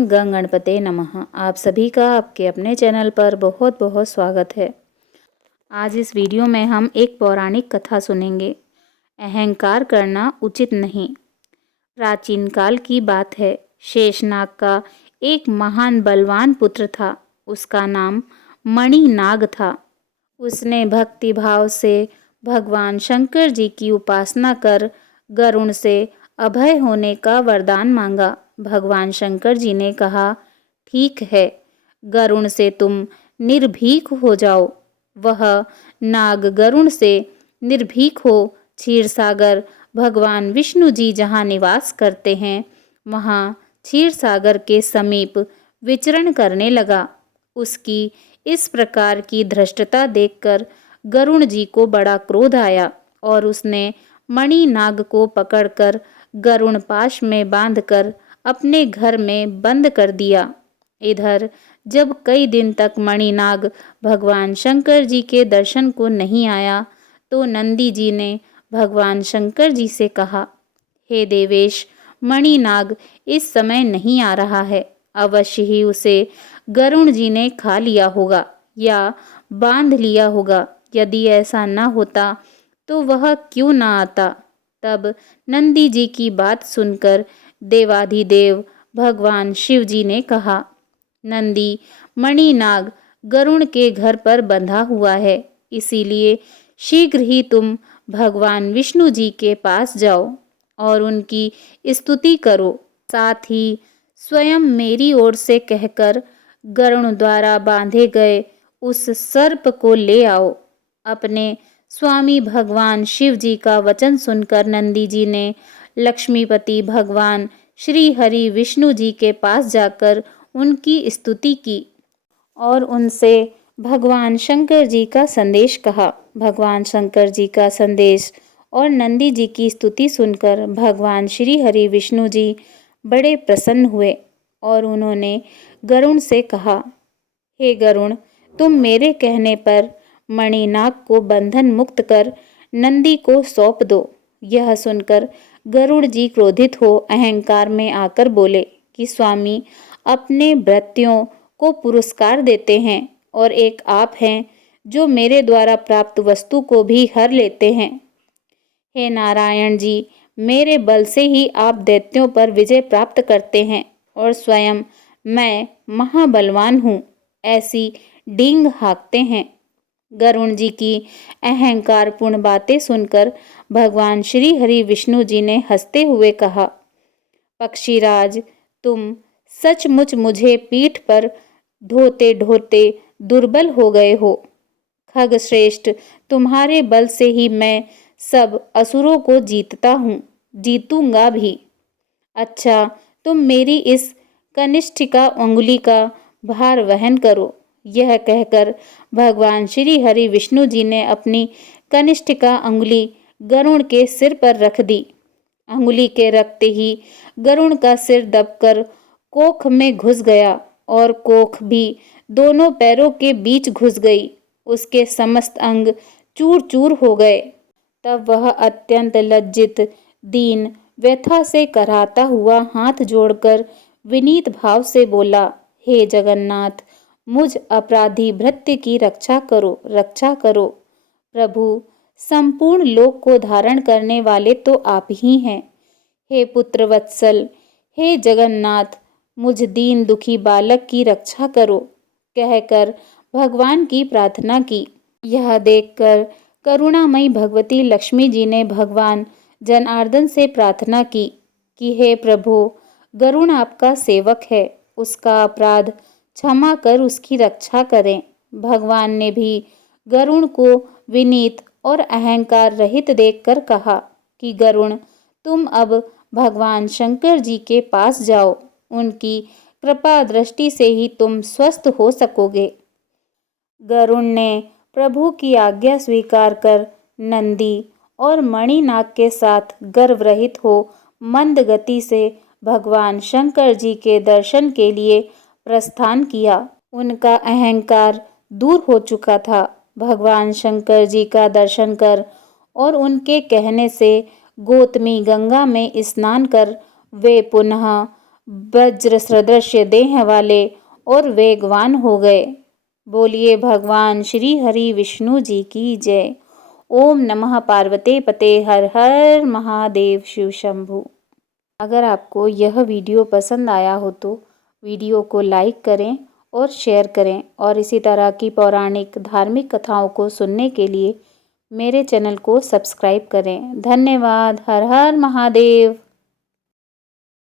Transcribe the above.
ओम गंग गणपते नमः। आप सभी का आपके अपने चैनल पर बहुत बहुत स्वागत है। आज इस वीडियो में हम एक पौराणिक कथा सुनेंगे। अहंकार करना उचित नहीं। प्राचीन काल की बात है। शेषनाग का एक महान बलवान पुत्र था। उसका नाम मणिनाग था। उसने भक्ति भाव से भगवान शंकर जी की उपासना कर गरुण से अभय होने का वरदान मांगा। भगवान शंकर जी ने कहा, ठीक है, गरुण से तुम निर्भीक हो जाओ। वह नाग गरुण से निर्भीक हो क्षीर सागर भगवान विष्णु जी जहाँ निवास करते हैं वहाँ क्षीर सागर के समीप विचरण करने लगा। उसकी इस प्रकार की धृष्टता देखकर गरुण जी को बड़ा क्रोध आया और उसने मणि नाग को पकड़कर गरुण पाश में बांधकर अपने घर में बंद कर दिया। इधर जब कई दिन तक मणिनाग भगवान शंकर जी के दर्शन को नहीं आया तो नंदी जी ने भगवान शंकर जी से कहा, हे देवेश, मणिनाग इस समय नहीं आ रहा है। अवश्य ही उसे गरुण जी ने खा लिया होगा या बांध लिया होगा। यदि ऐसा न होता तो वह क्यों न आता। तब नंदी जी की बात सुनकर देवाधिदेव भगवान शिव जी ने कहा, नंदी, मणिनाग गरुण के घर पर बंधा हुआ है, इसीलिए शीघ्र ही तुम भगवान विष्णु जी के पास जाओ और उनकी स्तुति करो। साथ ही स्वयं मेरी ओर से कहकर गरुण द्वारा बांधे गए उस सर्प को ले आओ। अपने स्वामी भगवान शिव जी का वचन सुनकर नंदी जी ने लक्ष्मीपति भगवान श्री हरि विष्णु जी के पास जाकर उनकी स्तुति की और उनसे भगवान शंकर जी का संदेश कहा। भगवान शंकर जी का संदेश और नंदी जी की स्तुति सुनकर भगवान श्री हरि विष्णु जी बड़े प्रसन्न हुए और उन्होंने गरुण से कहा, हे गरुण, तुम मेरे कहने पर मणिनाग को बंधन मुक्त कर नंदी को सौंप दो। यह सुनकर गरुड़ जी क्रोधित हो अहंकार में आकर बोले कि स्वामी अपने भृत्यों को पुरस्कार देते हैं और एक आप हैं जो मेरे द्वारा प्राप्त वस्तु को भी हर लेते हैं। हे नारायण जी, मेरे बल से ही आप दैत्यों पर विजय प्राप्त करते हैं और स्वयं मैं महाबलवान हूँ, ऐसी डींग हाँकते हैं। गरुण जी की अहंकारपूर्ण बातें सुनकर भगवान श्री हरि विष्णु जी ने हंसते हुए कहा, पक्षीराज, तुम सचमुच मुझे पीठ पर ढोते ढोते दुर्बल हो गए हो। खग श्रेष्ठ, तुम्हारे बल से ही मैं सब असुरों को जीतता हूँ, जीतूंगा भी। अच्छा, तुम मेरी इस कनिष्ठिका उंगली का भार वहन करो। यह कहकर भगवान श्री हरि विष्णु जी ने अपनी कनिष्ठिका अंगुली गरुण के सिर पर रख दी। अंगुली के रखते ही गरुण का सिर दबकर कोख में घुस गया और कोख भी दोनों पैरों के बीच घुस गई। उसके समस्त अंग चूर चूर हो गए। तब वह अत्यंत लज्जित दीन व्यथा से कराहता हुआ हाथ जोड़कर विनीत भाव से बोला, हे जगन्नाथ, मुझ अपराधी भृत्य की रक्षा करो, रक्षा करो। प्रभु, संपूर्ण लोक को धारण करने वाले तो आप ही हैं। हे पुत्र वत्सल, हे जगन्नाथ, मुझ दीन दुखी बालक की रक्षा करो, कहकर भगवान की प्रार्थना की। यह देखकर करुणामयी भगवती लक्ष्मी जी ने भगवान जनार्दन से प्रार्थना की कि हे प्रभु, गरुण आपका सेवक है, उसका अपराध क्षमा कर उसकी रक्षा करें। भगवान ने भी गरुण को विनीत और अहंकार रहित देखकर कहा कि गरुण, तुम अब भगवान शंकर जी के पास जाओ, उनकी कृपा दृष्टि से ही तुम स्वस्थ हो सकोगे। गरुण ने प्रभु की आज्ञा स्वीकार कर नंदी और मणिनाग के साथ गर्व रहित हो मंद गति से भगवान शंकर जी के दर्शन के लिए प्रस्थान किया। उनका अहंकार दूर हो चुका था। भगवान शंकर जी का दर्शन कर और उनके कहने से गौतमी गंगा में स्नान कर वे पुनः वज्र सदृश देह वाले और वेगवान हो गए। बोलिए भगवान श्री हरि विष्णु जी की जय। ओम नमः पार्वते पते हर हर महादेव शिव शंभु। अगर आपको यह वीडियो पसंद आया हो तो वीडियो को लाइक करें और शेयर करें और इसी तरह की पौराणिक धार्मिक कथाओं को सुनने के लिए मेरे चैनल को सब्सक्राइब करें। धन्यवाद। हर हर महादेव।